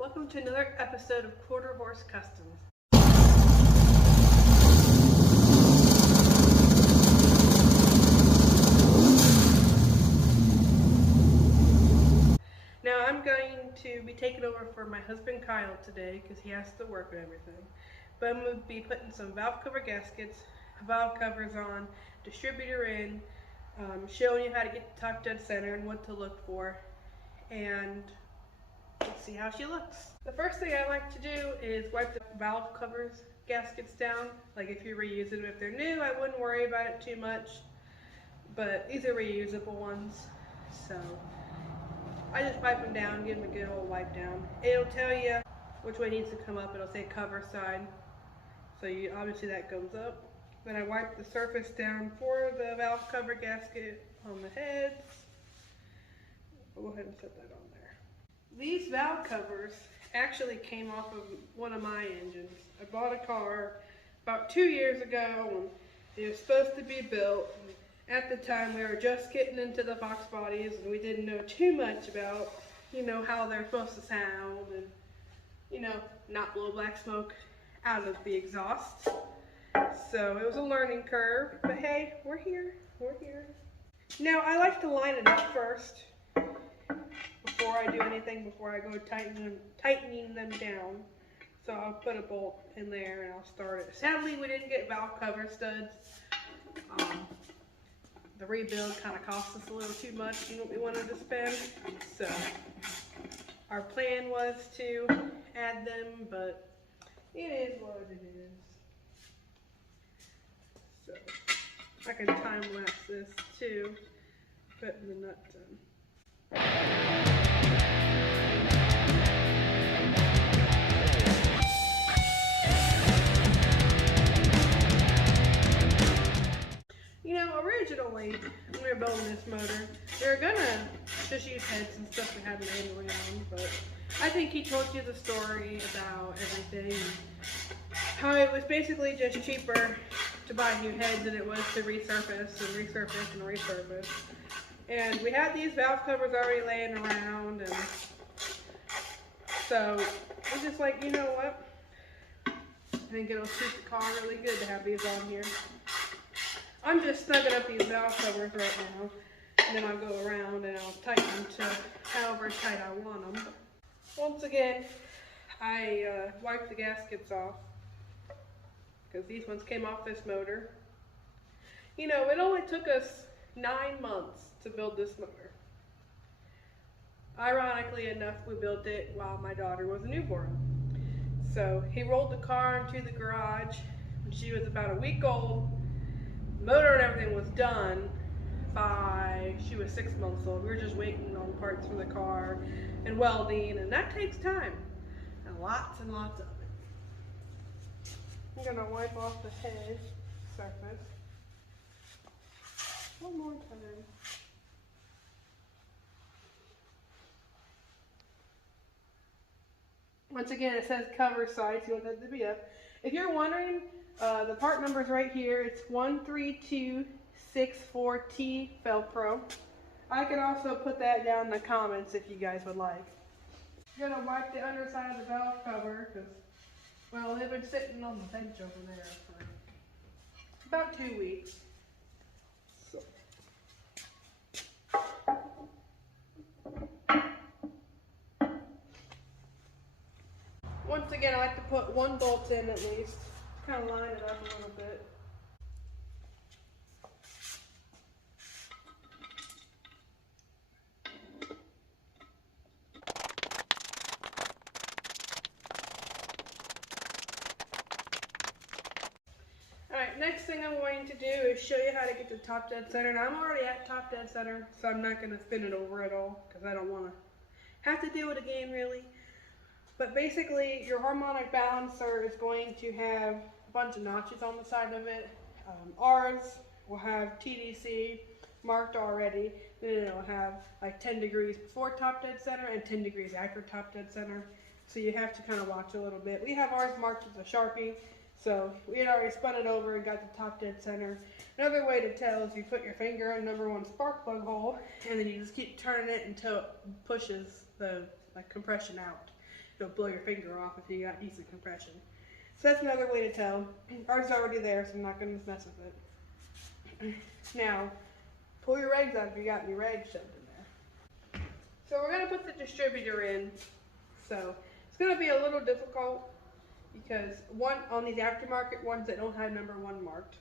welcome to another episode of Quarter Horse Customs. Now I'm going to be taking over for my husband Kyle today because he has to work and everything. But I'm going to be putting some valve cover gaskets, valve covers on, distributor in, showing you how to get the top dead center and what to look for, and let's see how she looks. The first thing I like to do is wipe the valve covers gaskets down. Like if you reuse them, if they're new, I wouldn't worry about it too much, but these are reusable ones, so I just wipe them down, give them a good old wipe down. It'll tell you which way needs to come up. It'll say cover side, so you obviously that goes up. Then I wipe the surface down for the valve cover gasket on the heads. I'll go ahead and set that on there. These valve covers actually came off of one of my engines. I bought a car about 2 years ago and it was supposed to be built. At the time we were just getting into the Fox bodies and we didn't know too much about, how they're supposed to sound and, not blow black smoke out of the exhaust. So it was a learning curve, but hey, we're here. Now I like to line it up first before I do anything, before I go tightening them down. So I'll put a bolt in there and I'll start it. Sadly, we didn't get valve cover studs. The rebuild kind of cost us a little too much than what we wanted to spend. So our plan was to add them, but it is what it is. So I can time lapse this too, putting the nuts in. Originally, when we were building this motor, we were gonna just use heads and stuff we had manually on, but I think he told you the story about everything, how it was basically just cheaper to buy new heads than it was to resurface and resurface and resurface. And we had these valve covers already laying around, and so we're just like, you know what? I think it'll suit the car really good to have these on here. I'm just snugging up these valve covers right now, and then I'll go around and I'll tighten them to however tight I want them. Once again, I wiped the gaskets off because these ones came off this motor. It only took us 9 months to build this motor. Ironically enough, we built it while my daughter was a newborn. So he rolled the car into the garage when she was about a week old. Motor and everything was done by she was 6 months old. We were just waiting on parts for the car and welding, and that takes time and lots of it. I'm gonna wipe off the head surface one more time. Once again, it says cover side, so you want that to be up. If you're wondering, the part number is right here. It's 13264T Velcro. I can also put that down in the comments if you guys would like. I'm gonna wipe the underside of the valve cover because, well, they've been sitting on the bench over there for about 2 weeks. So. Once again, I like to put one bolt in at least. Kind of line it up a little bit. Alright, next thing I'm going to do is show you how to get the top dead center. Now I'm already at top dead center, so I'm not going to spin it over at all because I don't want to have to do it again really. But basically, your harmonic balancer is going to have a bunch of notches on the side of it. Ours will have TDC marked already. Then it'll have like 10 degrees before top dead center and 10 degrees after top dead center. So you have to kind of watch a little bit. We have ours marked with a Sharpie. So we had already spun it over and got the top dead center. Another way to tell is you put your finger in number 1 spark plug hole and then you just keep turning it until it pushes the compression out. It'll blow your finger off if you got decent compression. So that's another way to tell. Ours is already there, so I'm not going to mess with it. Now, pull your rags out if you got any rags shoved in there. So we're going to put the distributor in. So it's going to be a little difficult because on these aftermarket ones that don't have number 1 marked.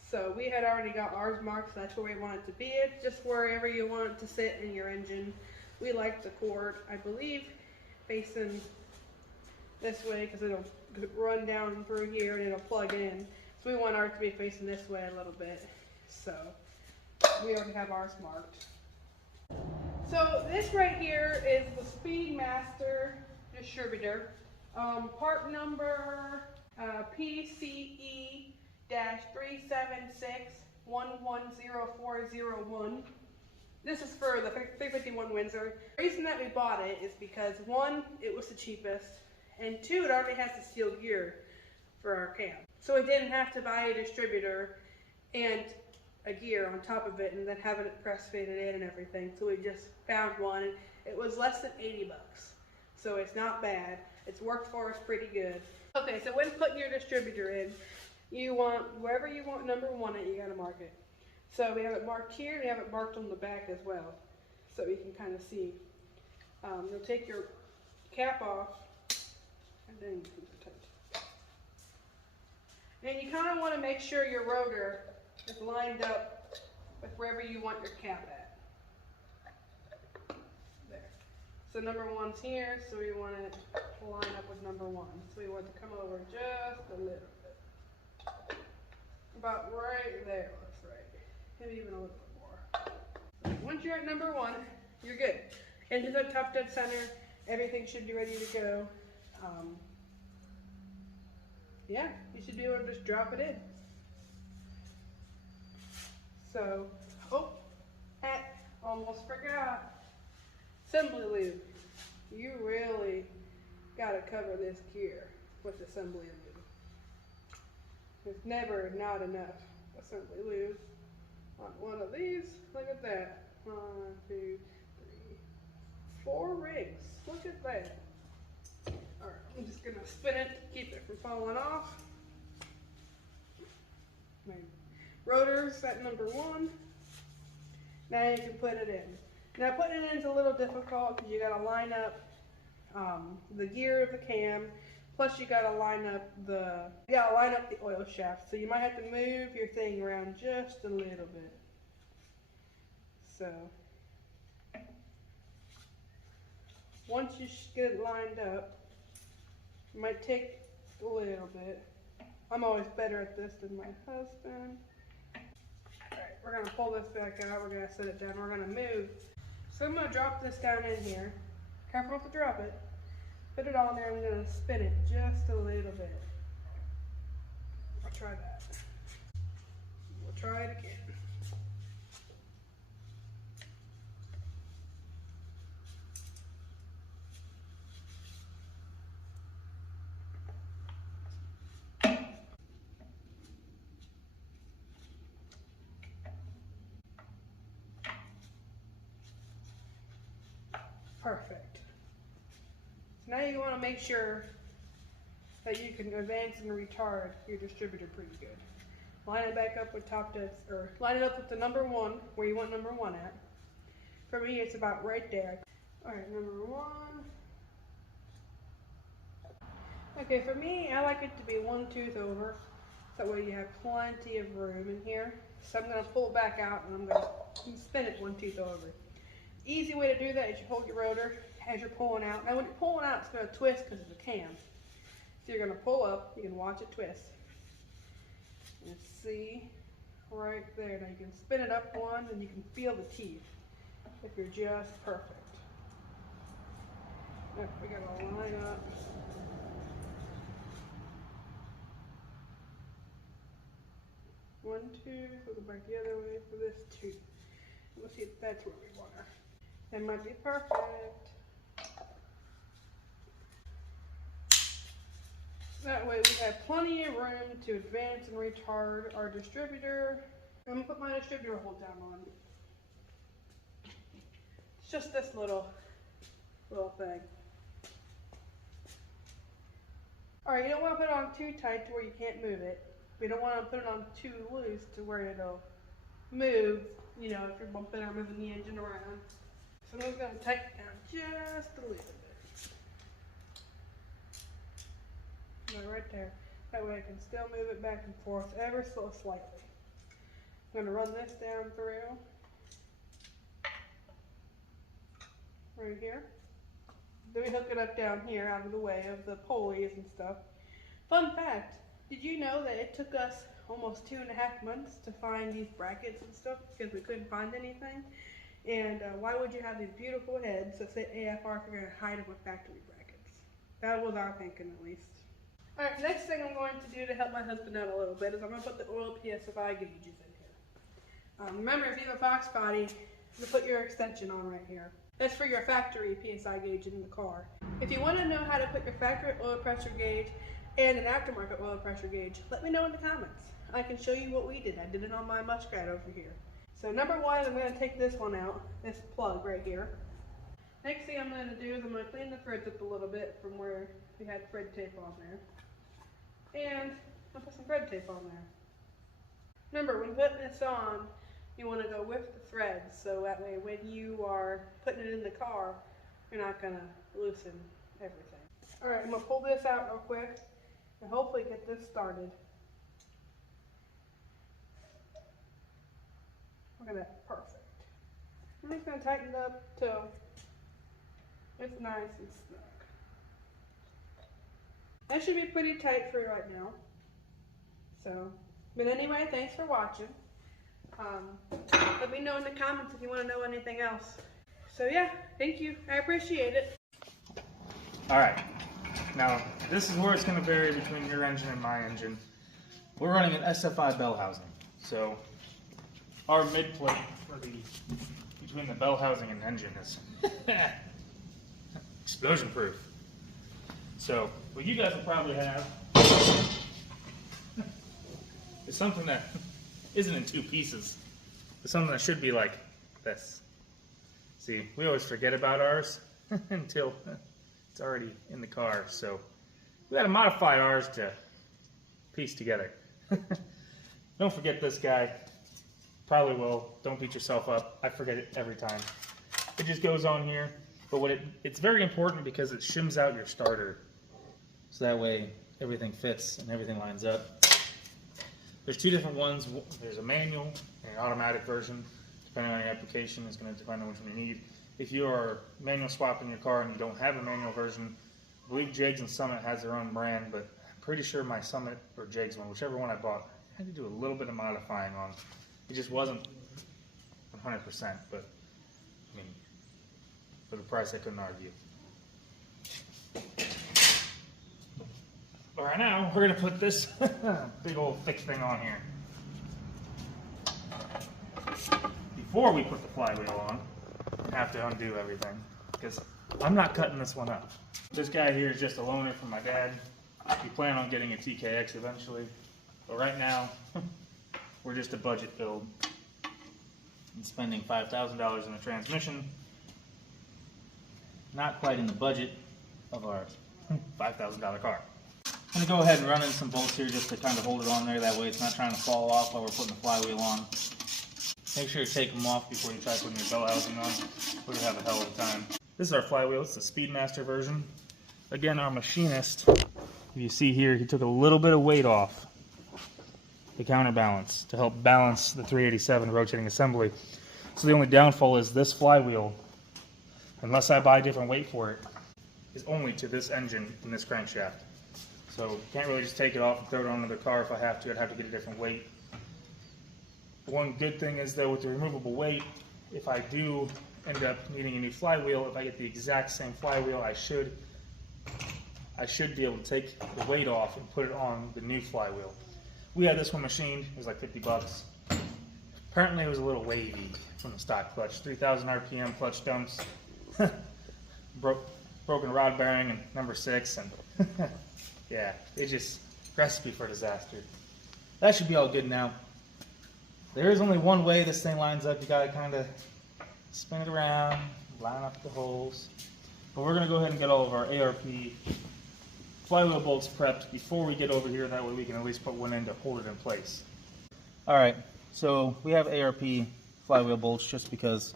So we had already got ours marked, so that's where we want it to be. It's just wherever you want it to sit in your engine. We like the cord, I believe, facing this way because it'll run down through here and it'll plug in. So we want ours to be facing this way a little bit. So we already have ours marked. So this right here is the Speedmaster distributor. Part number PCE-376-110401. This is for the 351 Windsor. The reason that we bought it is because 1, it was the cheapest, and 2, it already has the steel gear for our cam. So we didn't have to buy a distributor and a gear on top of it and then having it press fitted in and everything. So we just found one. It was less than 80 bucks. So it's not bad. It's worked for us pretty good. Okay, so when putting your distributor in, you want, wherever you want number 1 at, you gotta mark it. So we have it marked here, and we have it marked on the back as well. So you can kind of see. You'll take your cap off, and then you keep it tight. And you kind of want to make sure your rotor is lined up with wherever you want your cap at. There. So number 1's here, so we want it to line up with number 1. So we want it to come over just a little bit. About right there looks right. Maybe even a little bit more. So once you're at number 1, you're good. Engine's up top dead center. Everything should be ready to go. Yeah, you should be able to just drop it in. So, almost forgot. Assembly lube. You really gotta cover this gear with assembly lube. There's never not enough assembly lube on one of these. Look at that. 1, 2, 3, 4 rings. Look at that. Alright, I'm just gonna spin it to keep it from falling off. My rotor's at number 1. Now you can put it in. Now putting it in is a little difficult because you gotta line up the gear of the cam. Plus you gotta line up the oil shaft. So you might have to move your thing around just a little bit. So once you get it lined up, it might take a little bit. I'm always better at this than my husband. Alright, we're gonna pull this back out, we're gonna set it down, we're gonna move. So I'm gonna drop this down in here. Careful not to drop it. Put it on there, I'm gonna spin it just a little bit. I'll try that. We'll try it again. Perfect. So now you want to make sure that you can advance and retard your distributor pretty good. Line it back up with line it up with the number 1 where you want number 1 at. For me, it's about right there. Alright, number 1. Okay, for me, I like it to be 1 tooth over. That way you have plenty of room in here. So I'm going to pull it back out and I'm going to spin it 1 tooth over. Easy way to do that is you hold your rotor as you're pulling out. Now when you're pulling out, it's going to twist because it's a cam. So you're going to pull up, you can watch it twist. And see, right there. Now you can spin it up 1 and you can feel the teeth if you're just perfect. Now we got to line up. One tooth, we'll go back the other way for this tooth. Let's see if that's where we want her. That might be perfect. That way we have plenty of room to advance and retard our distributor. I'm going to put my distributor hold down on. It's just this little thing. Alright, you don't want to put it on too tight to where you can't move it. We don't want to put it on too loose to where it'll move, you know, if you're bumping or moving the engine around. So I'm just going to tighten it down just a little bit. Right there. That way I can still move it back and forth ever so slightly. I'm going to run this down through right here. Then we hook it up down here out of the way of the pulleys and stuff. Fun fact, did you know that it took us almost 2.5 months to find these brackets and stuff because we couldn't find anything? And why would you have these beautiful heads that say AFR if you're going to hide them with factory brackets? That was our thinking, at least. Alright, next thing I'm going to do to help my husband out a little bit is I'm going to put the oil PSI gauges in here. Remember, if you have a Fox body, you put your extension on right here. That's for your factory PSI gauge in the car. If you want to know how to put your factory oil pressure gauge and an aftermarket oil pressure gauge, let me know in the comments. I can show you what we did. I did it on my Muskrat over here. So number one, I'm going to take this one out, this plug right here. Next thing I'm going to do is I'm going to clean the threads up a little bit from where we had thread tape on there. And I'll put some thread tape on there. Remember, when putting this on, you want to go with the threads, so that way when you are putting it in the car, you're not going to loosen everything. Alright, I'm going to pull this out real quick and hopefully get this started. Look at that, perfect. I'm just going to tighten it up till it's nice and snug. That should be pretty tight for right now. So, but anyway, thanks for watching. Let me know in the comments if you want to know anything else. So yeah, thank you. I appreciate it. Alright, now this is where it's going to vary between your engine and my engine. We're running an SFI bell housing. So our mid plate for between the bell housing and engine is explosion proof. So what you guys will probably have is something that isn't in two pieces. It's something that should be like this. See, we always forget about ours until it's already in the car. So we got to modify ours to piece together. Don't forget this guy. Probably will. Don't beat yourself up. I forget it every time. It just goes on here. But it's very important because it shims out your starter. So that way everything fits and everything lines up. There's two different ones. There's a manual and an automatic version. Depending on your application, is going to depend on which one you need. If you are manual swapping your car and you don't have a manual version, I believe Jegs and Summit has their own brand, but I'm pretty sure my Summit or Jegs one, whichever one I bought, I had to do a little bit of modifying on. It just wasn't 100%, but I mean, for the price I couldn't argue. All right, now we're going to put this big old thick thing on here. Before we put the flywheel on, we have to undo everything because I'm not cutting this one up. This guy here is just a loaner from my dad. We plan on getting a TKX eventually, but right now we're just a budget build and spending $5,000 in a transmission. Not quite in the budget of our $5,000 car. I'm going to go ahead and run in some bolts here just to kind of hold it on there. That way it's not trying to fall off while we're putting the flywheel on. Make sure you take them off before you try putting your bell housing on. We're going to have a hell of a time. This is our flywheel. It's the Speedmaster version. Again, our machinist, if you see here, he took a little bit of weight off the counterbalance to help balance the 387 rotating assembly. So the only downfall is this flywheel, unless I buy a different weight for it, is only to this engine and this crankshaft. So can't really just take it off and throw it onto the car. If I have to, I'd have to get a different weight. One good thing is though, with the removable weight, if I do end up needing a new flywheel, if I get the exact same flywheel, I should be able to take the weight off and put it on the new flywheel. We had this one machined. It was like 50 bucks. Apparently it was a little wavy from the stock clutch. 3,000 RPM clutch dumps. Broken rod bearing and number 6, and yeah, it's just recipe for disaster. That should be all good now. There is only one way this thing lines up. You gotta kind of spin it around, line up the holes. But we're gonna go ahead and get all of our ARP flywheel bolts prepped before we get over here. That way we can at least put one in to hold it in place. All right, so we have ARP flywheel bolts just because,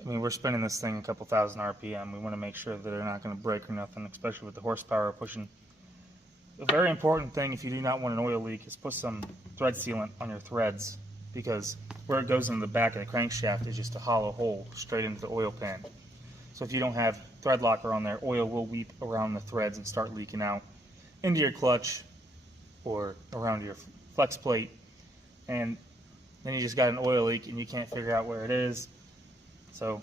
I mean, we're spinning this thing a couple thousand RPM. We want to make sure that they're not going to break or nothing, especially with the horsepower pushing. A very important thing if you do not want an oil leak is put some thread sealant on your threads, because where it goes into the back of the crankshaft is just a hollow hole straight into the oil pan. So if you don't have thread locker on there, oil will weep around the threads and start leaking out into your clutch or around your flex plate, and then you just got an oil leak and you can't figure out where it is. So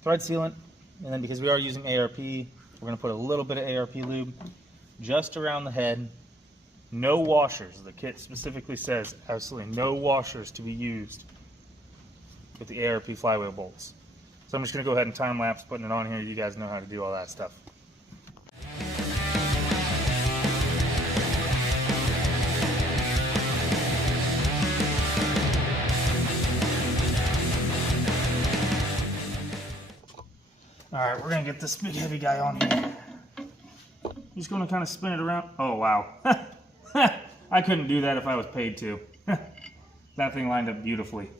thread sealant, and then because we are using ARP, we're going to put a little bit of ARP lube just around the head. No washers. The kit specifically says absolutely no washers to be used with the ARP flywheel bolts. So I'm just going to go ahead and time lapse putting it on here. You guys know how to do all that stuff. Alright, we're going to get this big heavy guy on here. Just going to kind of spin it around. Oh, wow. I couldn't do that if I was paid to. That thing lined up beautifully.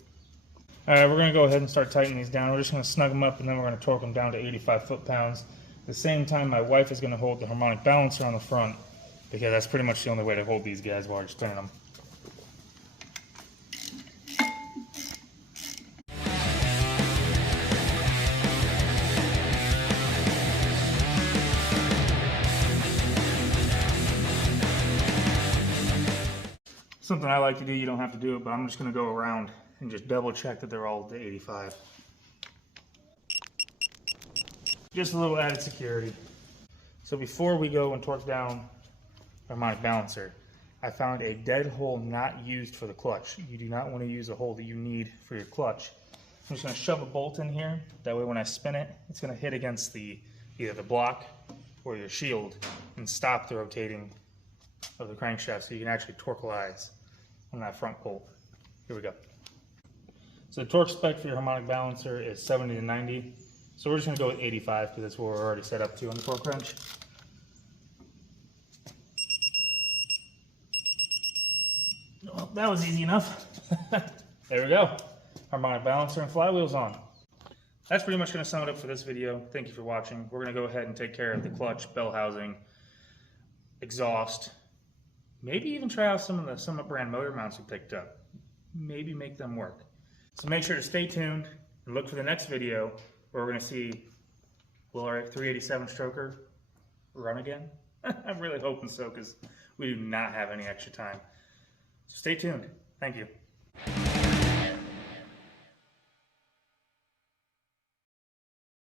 Alright, we're going to go ahead and start tightening these down. We're just going to snug them up and then we're going to torque them down to 85 foot-pounds. At the same time, my wife is going to hold the harmonic balancer on the front, because that's pretty much the only way to hold these guys while you're spinning them. Something I like to do, you don't have to do it, but I'm just going to go around and just double check that they're all to 85. Just a little added security. So before we go and torque down our harmonic balancer, I found a dead hole not used for the clutch. You do not want to use a hole that you need for your clutch. I'm just going to shove a bolt in here. That way when I spin it, it's going to hit against either the block or your shield and stop the rotating of the crankshaft, so you can actually torquelize on that front bolt. Here we go. So the torque spec for your harmonic balancer is 70 to 90. So we're just going to go with 85 because that's what we're already set up to on the torque wrench. Well, that was easy enough. There we go. Harmonic balancer and flywheels on. That's pretty much going to sum it up for this video. Thank you for watching. We're going to go ahead and take care of the clutch, bell housing, exhaust. Maybe even try out some of the Summit brand motor mounts we picked up. Maybe make them work. So make sure to stay tuned and look for the next video where we're going to see, will our 387 stroker run again? I'm really hoping so, because we do not have any extra time. So stay tuned. Thank you.